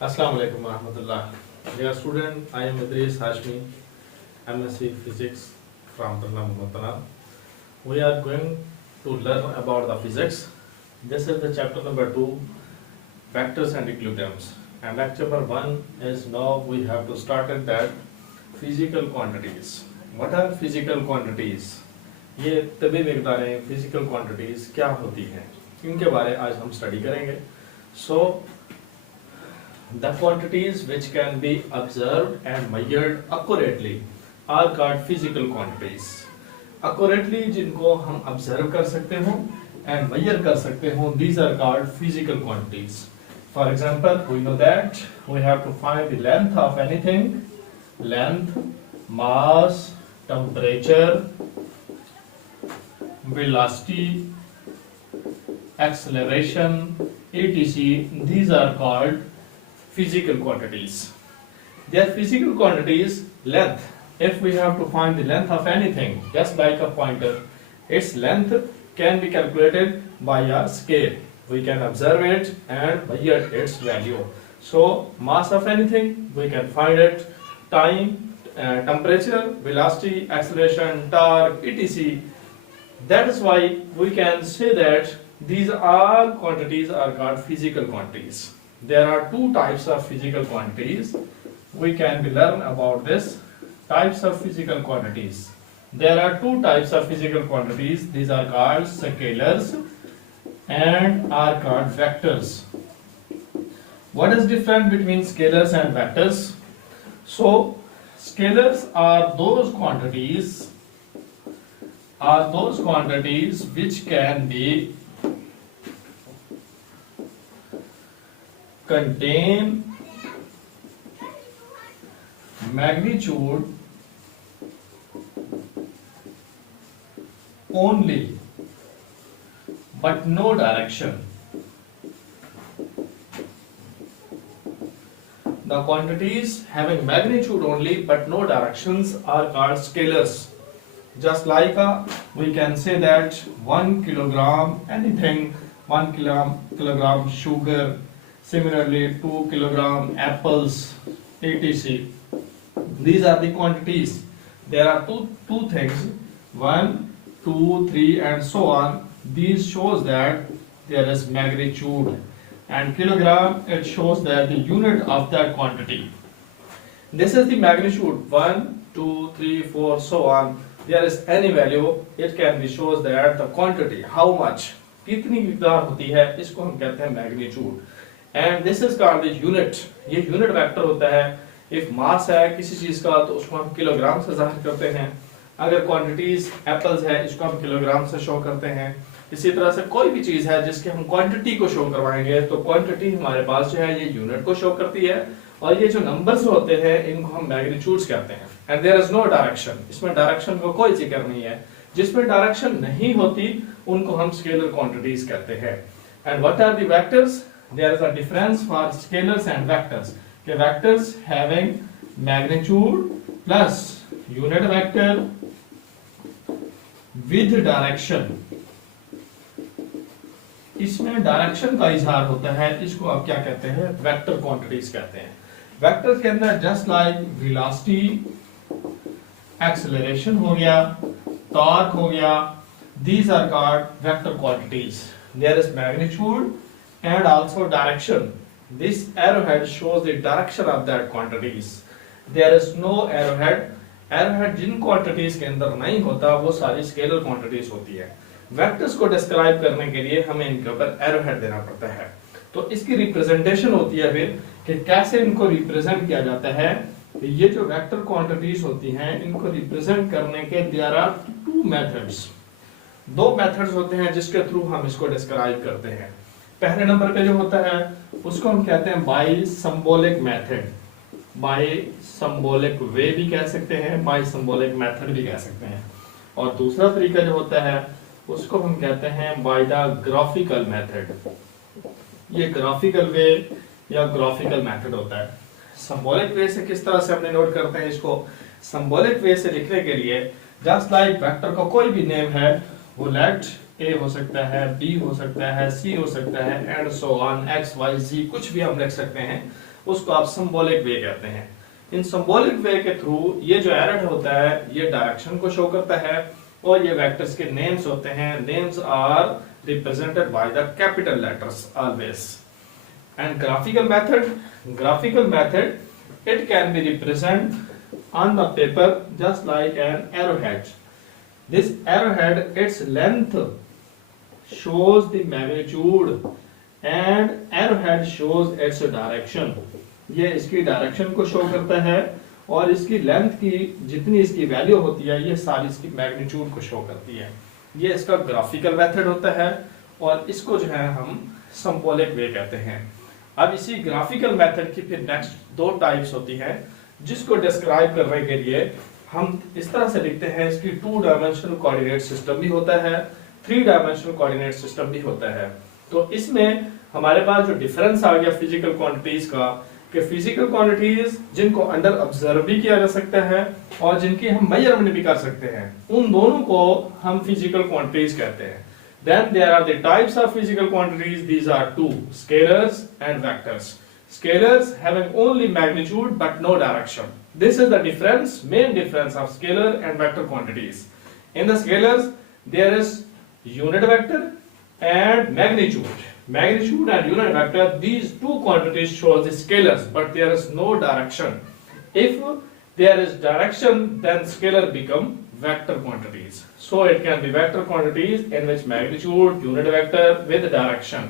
Assalamu alaikum warahmatullah. Dear student, I am Idris Hashmi, MSc Physics from Mutana. We are going to learn about the physics. This is the chapter number 2, vectors and equilibriums. And lecture number 1 is now we have to start at that physical quantities. What are physical quantities? ये तभी मिकदारें physical quantities क्या होती हैं, इनके बारे आज हम स्टडी करेंगे. So the quantities which can be observed and measured accurately are called physical quantities. Accurately जिनको हम observe कर सकते हो and measure कर सकते हो, these are called physical quantities. For example, we know that we have to find the length of anything, length, mass, temperature, velocity, acceleration, etc. These are called physical quantities. They are physical quantities. Length, if we have to find the length of anything, just like a pointer, its length can be calculated by a scale. We can observe it and measure its value. So mass of anything, we can find it, time, temperature, velocity, acceleration, torque, etc. That is why we can say that these all quantities are called physical quantities. There are two types of physical quantities. We can learn about this types of physical quantities. There are two types of physical quantities. These are called scalars and are called vectors. What is different between scalars and vectors? So scalars are those quantities which can be contain magnitude only but no direction. The quantities having magnitude only but no directions are called scalars. Just like we can say that 1 kilogram anything, 1 kilogram sugar, similarly 2 kilogram apples, etc. These are the quantities. There are two things, 1, 2, 3 and so on. These shows that there is magnitude, and kilogram, it shows that the unit of that quantity. This is the magnitude, 1, 2, 3, 4 so on. There is any value, it can be shows that the quantity, how much, कितनी मिकदार होती है, इसको हम कहते हैं magnitude. And this is called the unit. ये unit vector होता है. If mass है किसी चीज का तो उसको हम किलोग्राम से जाहिर करते हैं. अगर quantities apples है इसको हम किलोग्राम से शो करते हैं. इसी तरह से कोई भी चीज है जिसके हम क्वांटिटी को शो करवाएंगे तो क्वांटिटी हमारे पास जो है ये यूनिट को शो करती है, और ये जो नंबर्स होते हैं इनको हम मैग्नीट्यूड्स कहते हैं. And there is no direction, इसमें डायरेक्शन को कोई जिक्र नहीं है. जिसमें डायरेक्शन नहीं होती उनको हम स्केलर क्वांटिटीज कहते हैं. And what are the vectors? There is a difference for scalars and vectors. के vectors having magnitude plus unit vector with direction. इसमें डायरेक्शन का इजहार होता है, इसको आप क्या कहते हैं? वेक्टर क्वांटिटीज कहते हैं. वेक्टर के अंदर जस्ट लाइक वेलोसिटी, एक्सेलरेशन हो गया, टॉर्क हो गया, these are called vector quantities. There is magnitude and also direction. This arrowhead shows the direction of that quantities. There is no arrowhead. Arrowhead जिन quantities के अंदर नहीं होता वो सारी scalar quantities होती है. वेक्टर्स को डिस्क्राइब करने के लिए हमें इनके ऊपर एरोहेड देना पड़ता है. तो इसकी रिप्रेजेंटेशन होती है फिर कि कैसे इनको रिप्रेजेंट किया जाता है. ये जो वेक्टर क्वांटिटीज होती हैं इनको रिप्रेजेंट करने के देयर आर टू मेथड्स. दो मेथड्स होते हैं जिसके थ्रू हम इसको डिस्क्राइब करते हैं. पहले नंबर पे जो होता है उसको हम कहते हैं by symbolic method. By symbolic way भी कह सकते हैं, बाय सिंबॉलिक मेथड भी कह सकते हैं. और दूसरा तरीका जो होता है उसको हम कहते हैं बाय द ग्राफिकल मेथड. ये ग्राफिकल वे या ग्राफिकल मेथड होता है. सिंबॉलिक वे से किस तरह से हमने नोट करते हैं इसको? सिंबॉलिक वे से लिखने के लिए जस्ट लाइक वेक्टर का कोई भी नेम है वो लेट ए हो सकता है, बी हो सकता है, सी हो सकता है, and so on, X Y Z कुछ भी हम लिख सकते हैं. उसको आप सिंबॉलिक वे कहते हैं। इन सिंबॉलिक वे के थ्रू ये जो एरोहेड होता है ये डायरेक्शन को शो करता है, और ये वेक्टर्स के नेम्स होते हैं, names are represented by the capital letters always. And graphical method, it can be represented on the paper just like an arrowhead. This arrowhead, its length shows the magnitude and arrowhead shows its direction. ये इसकी डायरेक्शन को शो करता है, और इसकी लेंथ की जितनी इसकी वैल्यू होती है ये सारी इसकी मैग्नीट्यूड को शो करती है। ये इसका ग्राफिकल मेथड होता है, और इसको जो है हम सिंबॉलिक वे कहते हैं। अब इसी ग्राफिकल मेथड की फिर नेक्स्ट दो टाइप्स होती हैं, जिसको डिस्क्राइब करने के लिए हम इस तरह से लिखते हैं। इसकी 2 डायमेंशनल कोऑर्डिनेट सिस्टम भी होता है, 3 डायमेंशनल कोऑर्डिनेट सिस्टम भी होता है। तो इसमें हमारे पास जो डिफरेंस आ गया फिजिकल क्वांटिटीज का, कि फिजिकल क्वांटिटीज जिनको अंडर ऑब्जर्व भी किया जा सकता है और जिनकी हम मेजरमेंट भी कर सकते हैं, उन दोनों को हम फिजिकल क्वांटिटीज कहते हैं। Then there are the types of physical quantities. These are 2: scalars and vectors. Scalars having only magnitude but no direction. This is the difference, main difference of scalar and vector quantities. In the scalars, there is unit vector and magnitude. Magnitude and unit vector, these two quantities show the scalars, but there is no direction. If there is direction, then scalar become vector quantities. So it can be vector quantities in which magnitude, unit vector with direction.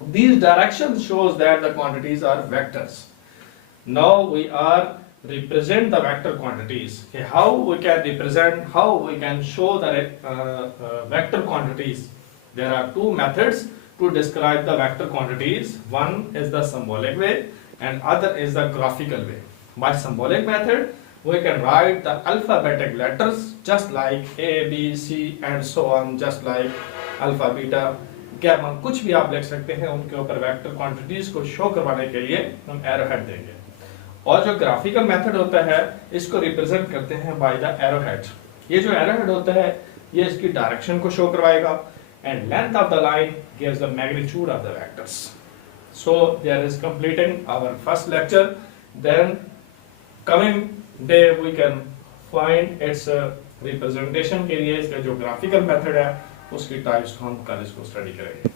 These directions shows that the quantities are vectors. Now we are represent the vector quantities. Okay, how we can represent, how we can show the vector quantities? There are 2 methods to describe the vector quantities. One is the symbolic way and other is the graphical way. By symbolic method, we can write the alphabetic letters just like A, B, C and so on, just like alpha, beta, gamma, कुछ भी आप लिख सकते हैं। उनके ऊपर vector quantities को शो करवाने के लिए हम एरोहेड देंगे। और जो ग्राफिकल मेथड होता है इसको रिप्रेजेंट करते हैं बाय द एरोहेड। ये जो एरोहेड होता है ये इसकी डायरेक्शन को शो करवाएगा, and length of the line gives the magnitude of the vectors. So there is completing our first lecture. Then coming day we can find its representation के लिए इसका जो ग्राफिकल मेथड है उसकी टाइप्स को हम कल इसको स्टडी करेंगे।